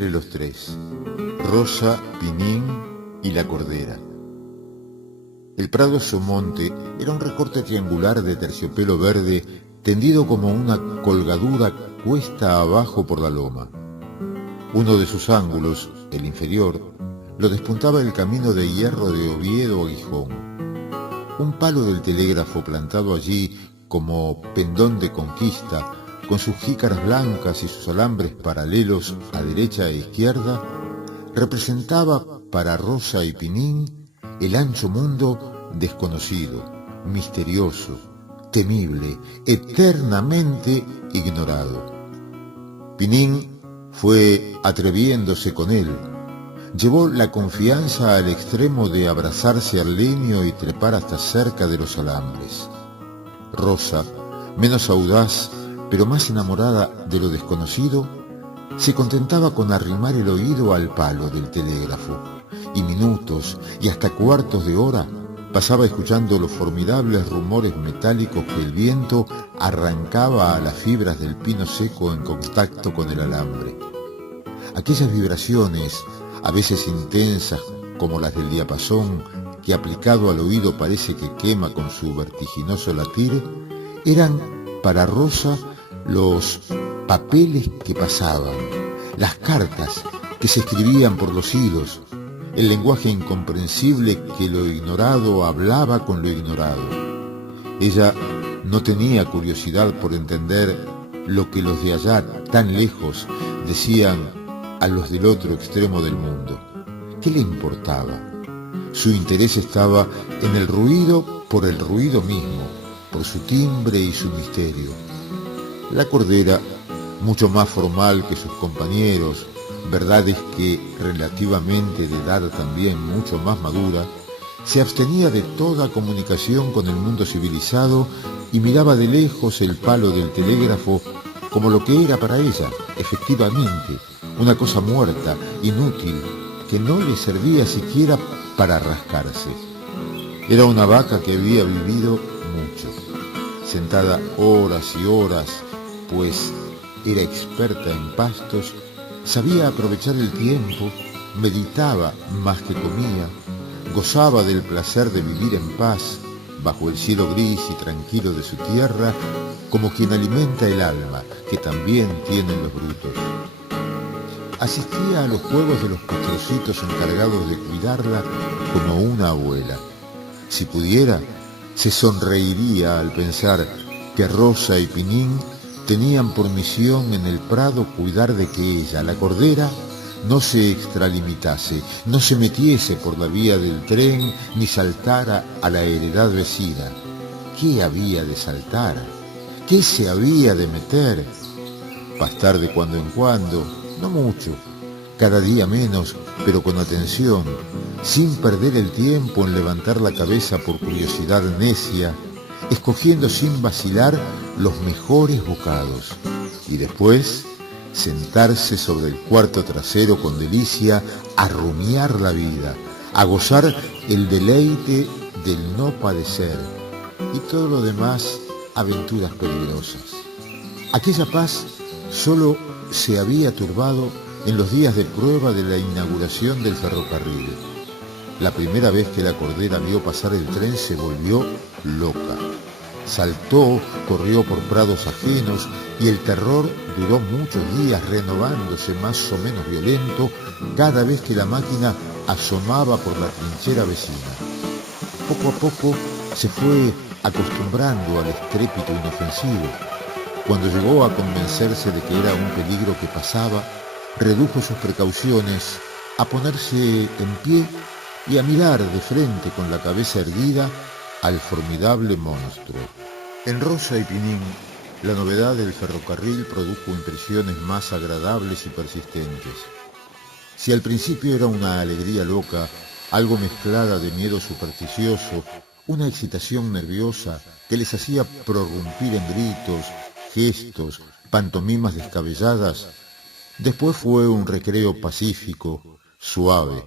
siempre los tres: Rosa, Pinín y la Cordera. El prado Somonte era un recorte triangular de terciopelo verde tendido como una colgadura cuesta abajo por la loma. Uno de sus ángulos, el inferior, lo despuntaba el camino de hierro de Oviedo a Gijón. Un palo del telégrafo plantado allí como pendón de conquista, con sus jícaras blancas y sus alambres paralelos a derecha e izquierda, representaba para Rosa y Pinín el ancho mundo desconocido, misterioso, temible, eternamente ignorado. Pinín fue atreviéndose con él. Llevó la confianza al extremo de abrazarse al leño y trepar hasta cerca de los alambres. Rosa, menos audaz, pero más enamorada de lo desconocido, se contentaba con arrimar el oído al palo del telégrafo, y minutos y hasta cuartos de hora pasaba escuchando los formidables rumores metálicos que el viento arrancaba a las fibras del pino seco en contacto con el alambre. Aquellas vibraciones, a veces intensas como las del diapasón, que aplicado al oído parece que quema con su vertiginoso latir, eran para Rosa los papeles que pasaban, las cartas que se escribían por los hilos, el lenguaje incomprensible que lo ignorado hablaba con lo ignorado. Ella no tenía curiosidad por entender lo que los de allá, tan lejos, decían a los del otro extremo del mundo. ¿Qué le importaba? Su interés estaba en el ruido por el ruido mismo, por su timbre y su misterio. La Cordera, mucho más formal que sus compañeros, verdad es que relativamente de edad también mucho más madura, se abstenía de toda comunicación con el mundo civilizado y miraba de lejos el palo del telégrafo como lo que era para ella, efectivamente, una cosa muerta, inútil, que no le servía siquiera para rascarse. Era una vaca que había vivido mucho, sentada horas y horas, pues era experta en pastos, sabía aprovechar el tiempo, meditaba más que comía, gozaba del placer de vivir en paz, bajo el cielo gris y tranquilo de su tierra, como quien alimenta el alma, que también tienen los brutos. Asistía a los juegos de los patrocitos encargados de cuidarla como una abuela. Si pudiera, se sonreiría al pensar que Rosa y Pinín tenían por misión en el prado cuidar de que ella, la Cordera, no se extralimitase, no se metiese por la vía del tren ni saltara a la heredad vecina. ¿Qué había de saltar? ¿Qué se había de meter? Pastar de cuando en cuando, no mucho, cada día menos, pero con atención, sin perder el tiempo en levantar la cabeza por curiosidad necia, escogiendo sin vacilar los mejores bocados, y después sentarse sobre el cuarto trasero con delicia a rumiar la vida, a gozar el deleite del no padecer, y todo lo demás aventuras peligrosas. Aquella paz solo se había turbado en los días de prueba de la inauguración del ferrocarril. La primera vez que la Cordera vio pasar el tren se volvió loca. Saltó, corrió por prados ajenos y el terror duró muchos días, renovándose más o menos violento cada vez que la máquina asomaba por la trinchera vecina. Poco a poco se fue acostumbrando al estrépito inofensivo. Cuando llegó a convencerse de que era un peligro que pasaba, redujo sus precauciones a ponerse en pie y a mirar de frente con la cabeza erguida al formidable monstruo. En Rosa y Pinín, la novedad del ferrocarril produjo impresiones más agradables y persistentes. Si al principio era una alegría loca, algo mezclada de miedo supersticioso, una excitación nerviosa que les hacía prorrumpir en gritos, gestos, pantomimas descabelladas, después fue un recreo pacífico, suave.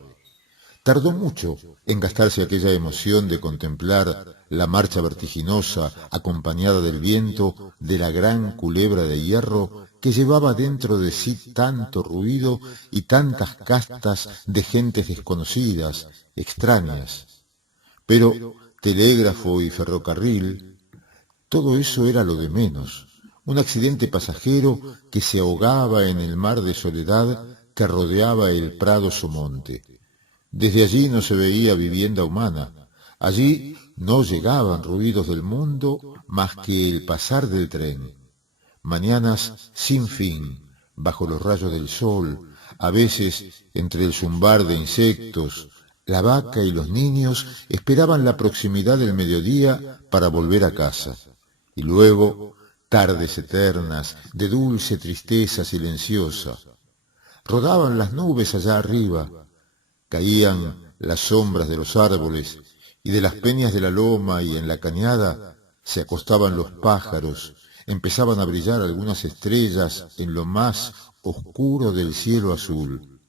Tardó mucho en gastarse aquella emoción de contemplar la marcha vertiginosa, acompañada del viento, de la gran culebra de hierro que llevaba dentro de sí tanto ruido y tantas castas de gentes desconocidas, extrañas. Pero telégrafo y ferrocarril, todo eso era lo de menos. Un accidente pasajero que se ahogaba en el mar de soledad que rodeaba el Prado Somonte. Desde allí no se veía vivienda humana. Allí no llegaban ruidos del mundo más que el pasar del tren. Mañanas sin fin, bajo los rayos del sol, a veces entre el zumbar de insectos, la vaca y los niños esperaban la proximidad del mediodía para volver a casa. Y luego, tardes eternas, de dulce tristeza silenciosa. Rodaban las nubes allá arriba, caían las sombras de los árboles, y de las peñas de la loma y en la cañada se acostaban los pájaros, empezaban a brillar algunas estrellas en lo más oscuro del cielo azul.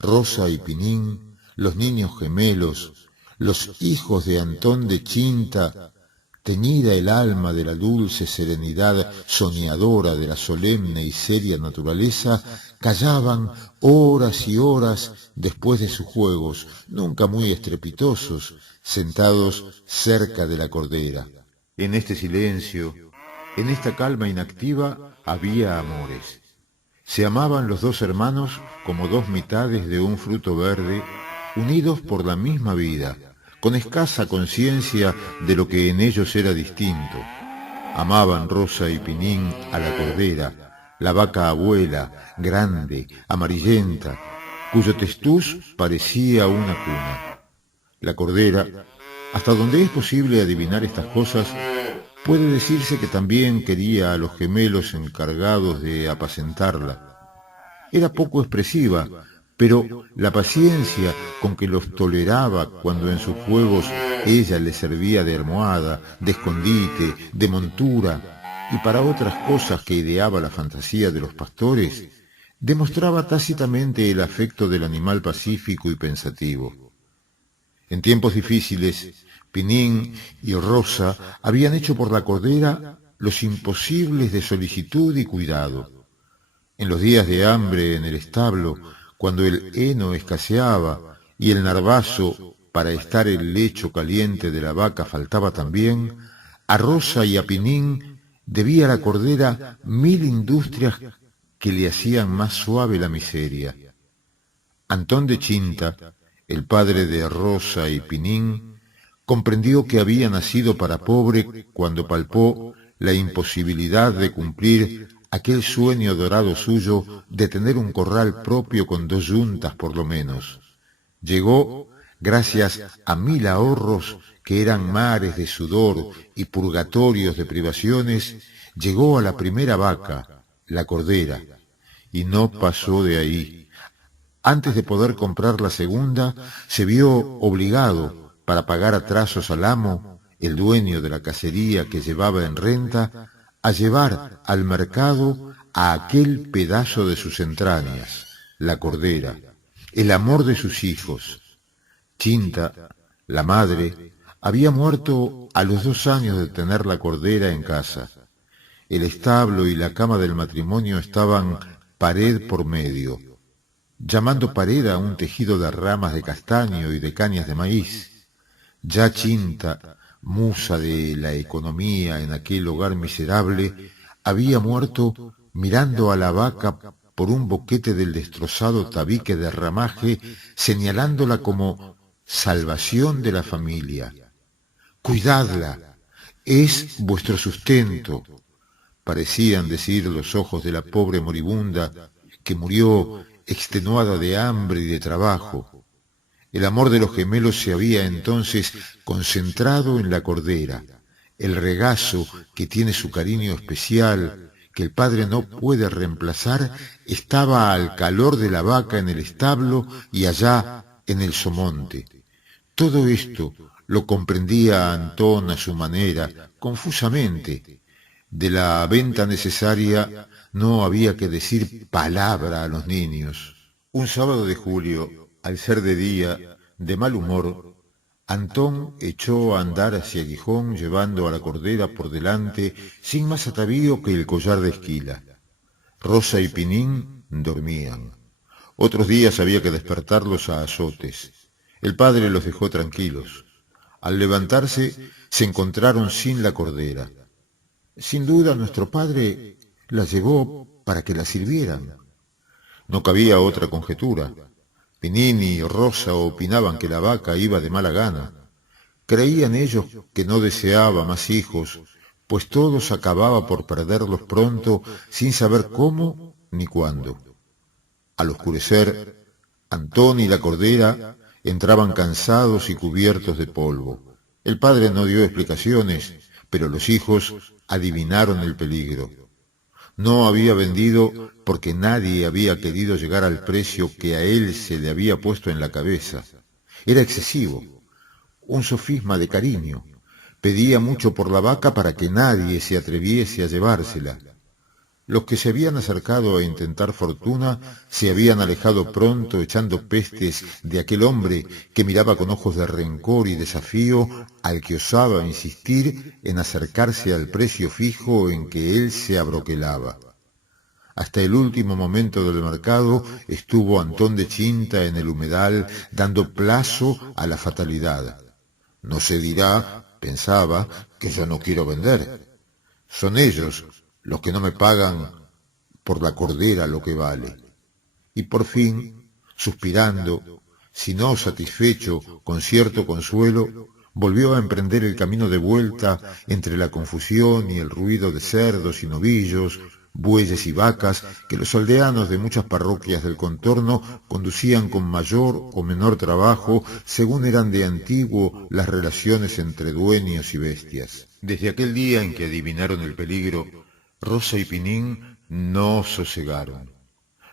Rosa y Pinín, los niños gemelos, los hijos de Antón de Chinta, teñida el alma de la dulce serenidad soñadora de la solemne y seria naturaleza, callaban horas y horas después de sus juegos, nunca muy estrepitosos, sentados cerca de la cordera. En este silencio, en esta calma inactiva, había amores. Se amaban los dos hermanos como dos mitades de un fruto verde, unidos por la misma vida, con escasa conciencia de lo que en ellos era distinto. Amaban Rosa y Pinín a la cordera, la vaca abuela, grande, amarillenta, cuyo testuz parecía una cuna. La cordera, hasta donde es posible adivinar estas cosas, puede decirse que también quería a los gemelos encargados de apacentarla. Era poco expresiva, pero la paciencia con que los toleraba cuando en sus juegos ella les servía de almohada, de escondite, de montura, y para otras cosas que ideaba la fantasía de los pastores, demostraba tácitamente el afecto del animal pacífico y pensativo. En tiempos difíciles, Pinín y Rosa habían hecho por la cordera los imposibles de solicitud y cuidado. En los días de hambre en el establo, cuando el heno escaseaba y el narvazo para estar el lecho caliente de la vaca faltaba también, a Rosa y a Pinín debía la cordera 1000 industrias que le hacían más suave la miseria. Antón de Chinta, el padre de Rosa y Pinín, comprendió que había nacido para pobre cuando palpó la imposibilidad de cumplir aquel sueño dorado suyo de tener un corral propio con 2 yuntas por lo menos. Llegó, gracias a 1000 ahorros que eran mares de sudor y purgatorios de privaciones, llegó a la primera vaca, la cordera, y no pasó de ahí. Antes de poder comprar la segunda, se vio obligado, para pagar atrasos al amo, el dueño de la casería que llevaba en renta, a llevar al mercado a aquel pedazo de sus entrañas, la cordera, el amor de sus hijos. Chinta, la madre, había muerto a los 2 años de tener la cordera en casa. El establo y la cama del matrimonio estaban pared por medio, llamando pared a un tejido de ramas de castaño y de cañas de maíz. Ya Chinta, musa de la economía en aquel hogar miserable, había muerto mirando a la vaca por un boquete del destrozado tabique de ramaje, señalándola como salvación de la familia. «Cuidadla, es vuestro sustento», parecían decir los ojos de la pobre moribunda, que murió extenuada de hambre y de trabajo. El amor de los gemelos se había entonces concentrado en la cordera, el regazo que tiene su cariño especial, que el padre no puede reemplazar, estaba al calor de la vaca en el establo y allá en el somonte. Todo esto lo comprendía Antón a su manera, confusamente. De la venta necesaria no había que decir palabra a los niños. Un sábado de julio, al ser de día, de mal humor, Antón echó a andar hacia Gijón llevando a la cordera por delante sin más atavío que el collar de esquila. Rosa y Pinín dormían. Otros días había que despertarlos a azotes. El padre los dejó tranquilos. Al levantarse, se encontraron sin la cordera. Sin duda nuestro padre la llevó para que la sirvieran. No cabía otra conjetura. Pinín y Rosa opinaban que la vaca iba de mala gana. Creían ellos que no deseaba más hijos, pues todos acababa por perderlos pronto sin saber cómo ni cuándo. Al oscurecer, Antón y la cordera entraban cansados y cubiertos de polvo. El padre no dio explicaciones, pero los hijos adivinaron el peligro. No había vendido porque nadie había querido llegar al precio que a él se le había puesto en la cabeza. Era excesivo, un sofisma de cariño. Pedía mucho por la vaca para que nadie se atreviese a llevársela. Los que se habían acercado a intentar fortuna se habían alejado pronto echando pestes de aquel hombre que miraba con ojos de rencor y desafío al que osaba insistir en acercarse al precio fijo en que él se abroquelaba. Hasta el último momento del mercado estuvo Antón de Chinta en el humedal dando plazo a la fatalidad. No se dirá, pensaba, que yo no quiero vender. Son ellos los que no me pagan por la cordera lo que vale. Y por fin, suspirando, si no satisfecho, con cierto consuelo, volvió a emprender el camino de vuelta entre la confusión y el ruido de cerdos y novillos, bueyes y vacas que los aldeanos de muchas parroquias del contorno conducían con mayor o menor trabajo según eran de antiguo las relaciones entre dueños y bestias. Desde aquel día en que adivinaron el peligro, Rosa y Pinín no sosegaron.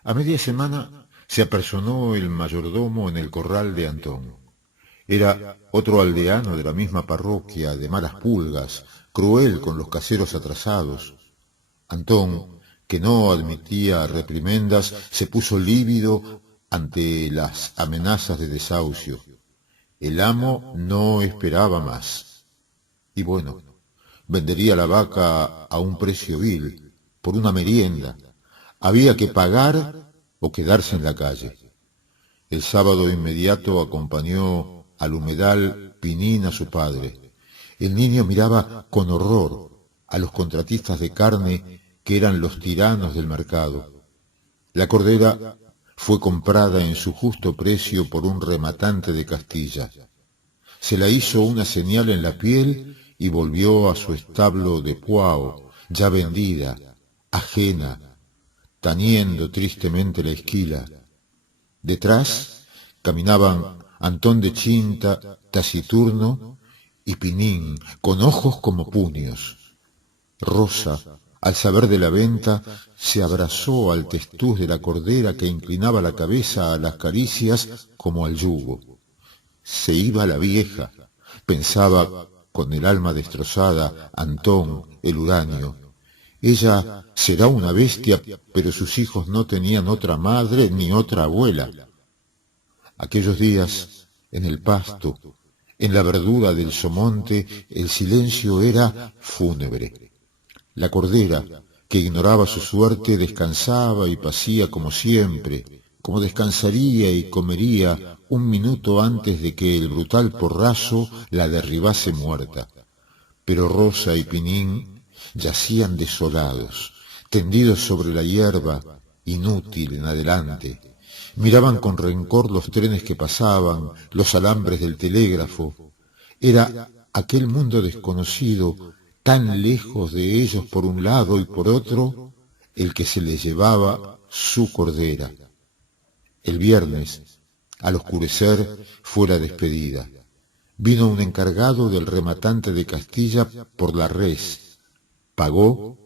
A media semana se apersonó el mayordomo en el corral de Antón. Era otro aldeano de la misma parroquia, de malas pulgas, cruel con los caseros atrasados. Antón, que no admitía reprimendas, se puso lívido ante las amenazas de desahucio. El amo no esperaba más. Y bueno, vendería la vaca a un precio vil, por una merienda. Había que pagar o quedarse en la calle. El sábado inmediato acompañó al humedal Pinín a su padre. El niño miraba con horror a los contratistas de carne que eran los tiranos del mercado. La cordera fue comprada en su justo precio por un rematante de Castilla. Se la hizo una señal en la piel y volvió a su establo de Puao, ya vendida, ajena, tañendo tristemente la esquila. Detrás caminaban Antón de Chinta, taciturno, y Pinín, con ojos como puños. Rosa, al saber de la venta, se abrazó al testuz de la cordera que inclinaba la cabeza a las caricias como al yugo. Se iba la vieja, pensaba con el alma destrozada Antón, el huraño. Ella será una bestia, pero sus hijos no tenían otra madre ni otra abuela. Aquellos días, en el pasto, en la verdura del somonte, el silencio era fúnebre. La cordera, que ignoraba su suerte, descansaba y pacía como siempre, como descansaría y comería un minuto antes de que el brutal porrazo la derribase muerta. Pero Rosa y Pinín yacían desolados, tendidos sobre la hierba, inútil en adelante. Miraban con rencor los trenes que pasaban, los alambres del telégrafo. Era aquel mundo desconocido, tan lejos de ellos por un lado y por otro, el que se les llevaba su cordera. El viernes, al oscurecer, fue la despedida. Vino un encargado del rematante de Castilla por la res. Pagó,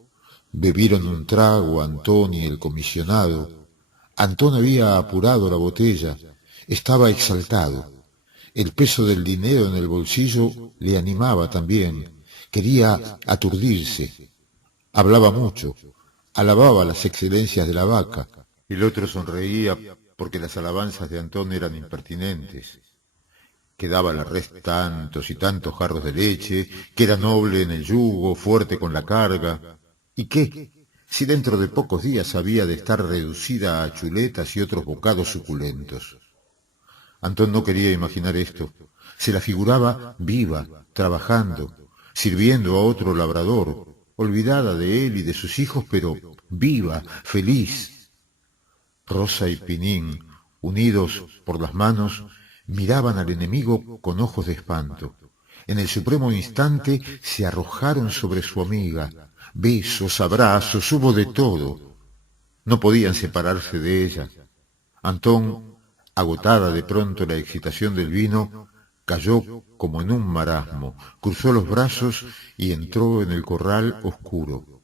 bebieron un trago Antón y el comisionado. Antón había apurado la botella, estaba exaltado. El peso del dinero en el bolsillo le animaba también, quería aturdirse. Hablaba mucho, alababa las excelencias de la vaca. El otro sonreía porque las alabanzas de Antón eran impertinentes, que daba a la res tantos y tantos jarros de leche, que era noble en el yugo, fuerte con la carga. ¿Y qué? si dentro de pocos días había de estar reducida a chuletas y otros bocados suculentos. Antón no quería imaginar esto. Se la figuraba viva, trabajando, sirviendo a otro labrador, olvidada de él y de sus hijos, pero viva, feliz. Rosa y Pinín, unidos por las manos, miraban al enemigo con ojos de espanto. En el supremo instante se arrojaron sobre su amiga. Besos, abrazos, hubo de todo. No podían separarse de ella. Antón, agotada de pronto la excitación del vino, cayó como en un marasmo, cruzó los brazos y entró en el corral oscuro.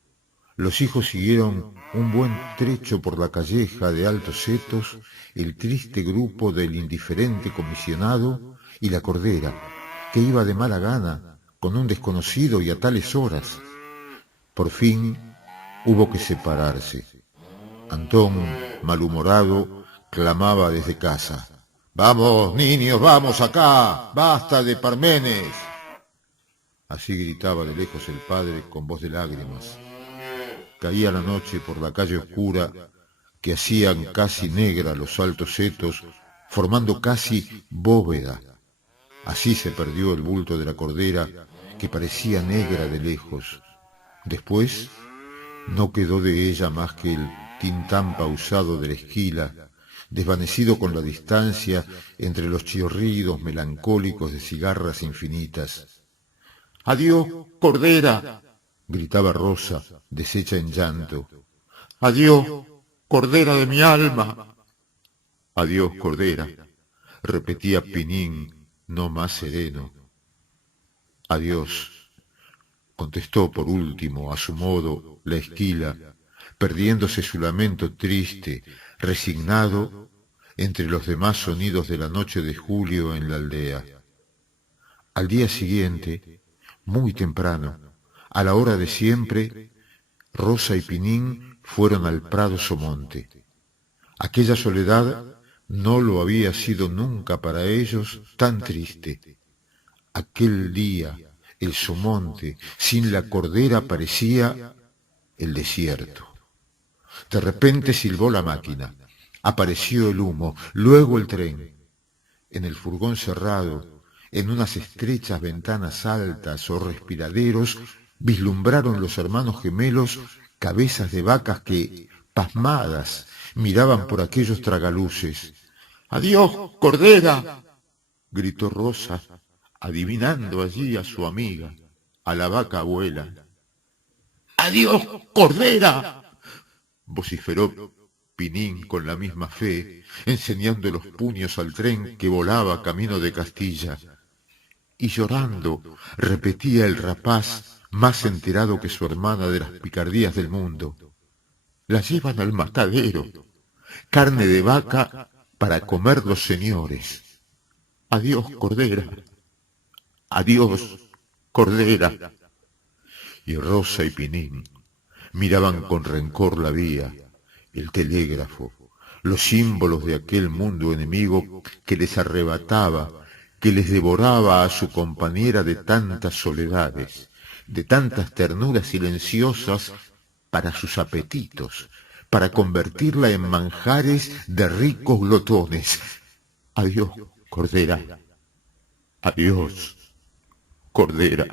Los hijos siguieron un buen trecho por la calleja de altos setos, el triste grupo del indiferente comisionado y la cordera, que iba de mala gana con un desconocido y a tales horas. Por fin hubo que separarse. Antón, malhumorado, clamaba desde casa: «¡Vamos, niños, vamos acá! ¡Basta de parmenes!». Así gritaba de lejos el padre con voz de lágrimas. Caía la noche por la calle oscura que hacían casi negra los altos setos, formando casi bóveda. Así se perdió el bulto de la cordera, que parecía negra de lejos. Después no quedó de ella más que el tintán pausado de la esquila, desvanecido con la distancia entre los chirridos melancólicos de cigarras infinitas. «¡Adiós, cordera!», gritaba Rosa, deshecha en llanto. «¡Adiós, cordera de mi alma!». «Adiós, cordera», repetía Pinín, no más sereno. «Adiós», contestó por último, a su modo, la esquila, perdiéndose su lamento triste, resignado, entre los demás sonidos de la noche de julio en la aldea. Al día siguiente, muy temprano, a la hora de siempre, Rosa y Pinín fueron al prado Somonte. Aquella soledad no lo había sido nunca para ellos tan triste. Aquel día, el Somonte, sin la cordera, parecía el desierto. De repente silbó la máquina, apareció el humo, luego el tren. En el furgón cerrado, en unas estrechas ventanas altas o respiraderos, vislumbraron los hermanos gemelos cabezas de vacas que, pasmadas, miraban por aquellos tragaluces. «¡Adiós, cordera!», gritó Rosa, adivinando allí a su amiga, a la vaca abuela. «¡Adiós, cordera!», vociferó Pinín con la misma fe, enseñando los puños al tren que volaba camino de Castilla. Y llorando repetía el rapaz, más enterado que su hermana de las picardías del mundo: «La llevan al matadero, carne de vaca para comer los señores. Adiós, cordera. Adiós, cordera». Y Rosa y Pinín miraban con rencor la vía, el telégrafo, los símbolos de aquel mundo enemigo que les arrebataba, que les devoraba a su compañera de tantas soledades, de tantas ternuras silenciosas para sus apetitos, para convertirla en manjares de ricos glotones. «Adiós, cordera. Adiós, cordera».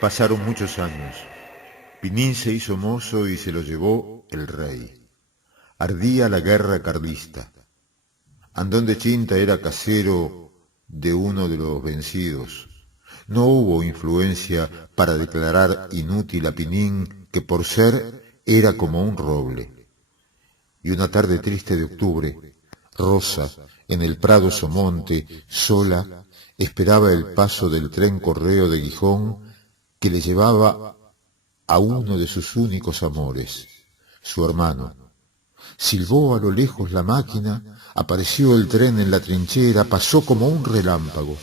Pasaron muchos años. Pinín se hizo mozo y se lo llevó el rey. Ardía la guerra carlista. Andón de Chinta era casero de uno de los vencidos. No hubo influencia para declarar inútil a Pinín, que por ser era como un roble. Y una tarde triste de octubre, Rosa, en el prado Somonte, sola, esperaba el paso del tren correo de Gijón que le llevaba a uno de sus únicos amores, su hermano. Silbó a lo lejos la máquina, apareció el tren en la trinchera, pasó como un relámpago.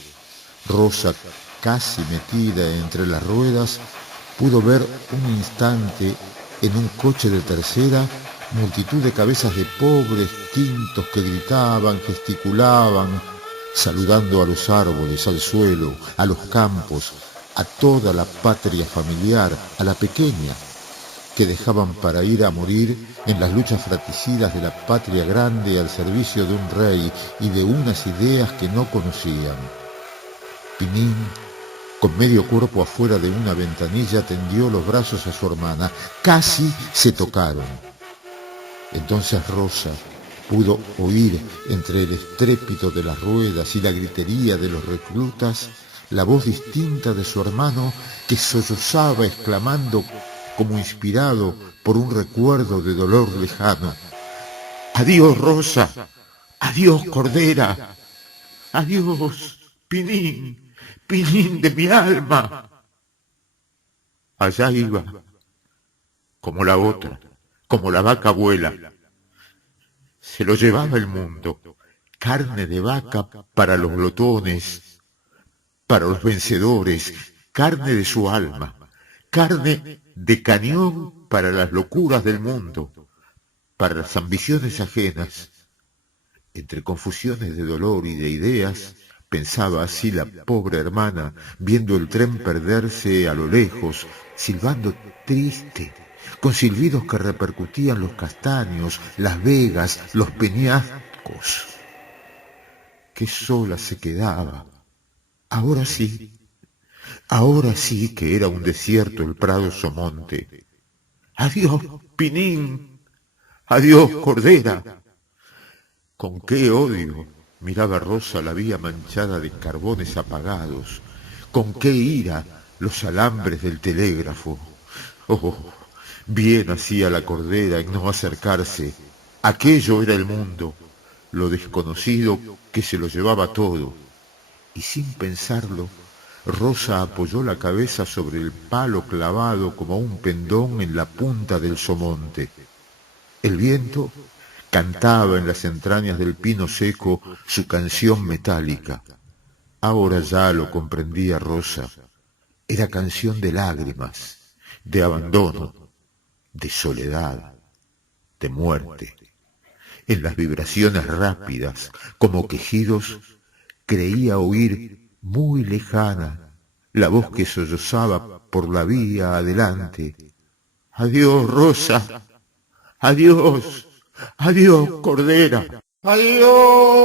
Rosa, casi metida entre las ruedas, pudo ver un instante en un coche de tercera multitud de cabezas de pobres tintos que gritaban, gesticulaban, saludando a los árboles, al suelo, a los campos, a toda la patria familiar, a la pequeña, que dejaban para ir a morir en las luchas fratricidas de la patria grande al servicio de un rey y de unas ideas que no conocían. Pinín, con medio cuerpo afuera de una ventanilla, tendió los brazos a su hermana. Casi se tocaron. Entonces Rosa pudo oír entre el estrépito de las ruedas y la gritería de los reclutas la voz distinta de su hermano que sollozaba exclamando como inspirado por un recuerdo de dolor lejano: «Adiós, Rosa, adiós, Cordera, adiós, Pinín, Pinín de mi alma». Allá iba, como la otra, como la vaca abuela. Se lo llevaba el mundo, carne de vaca para los glotones, para los vencedores, carne de su alma, carne de cañón para las locuras del mundo, para las ambiciones ajenas. Entre confusiones de dolor y de ideas, pensaba así la pobre hermana, viendo el tren perderse a lo lejos, silbando triste, con silbidos que repercutían los castaños, las vegas, los peñascos. Qué sola se quedaba. Ahora sí que era un desierto el prado Somonte. Adiós, Pinín, adiós, Cordera. Con qué odio miraba Rosa la vía manchada de carbones apagados, con qué ira los alambres del telégrafo. Oh, bien hacía la Cordera en no acercarse. Aquello era el mundo, lo desconocido que se lo llevaba todo. Y sin pensarlo, Rosa apoyó la cabeza sobre el palo clavado como un pendón en la punta del somonte. El viento cantaba en las entrañas del pino seco su canción metálica. Ahora ya lo comprendía Rosa. Era canción de lágrimas, de abandono, de soledad, de muerte. En las vibraciones rápidas, como quejidos, creía oír muy lejana la voz que sollozaba por la vía adelante: «Adiós, Rosa, adiós, adiós, Cordera, adiós».